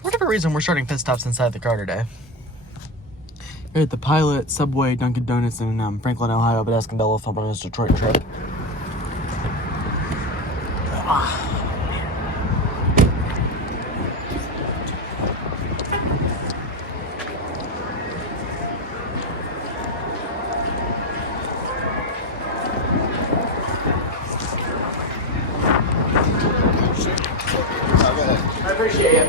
For whatever reason, we're starting pit stops inside the car today. We're at the Pilot, Subway, Dunkin' Donuts in Franklin, Ohio, but asking Bella if I'm on his Detroit trip. I appreciate it.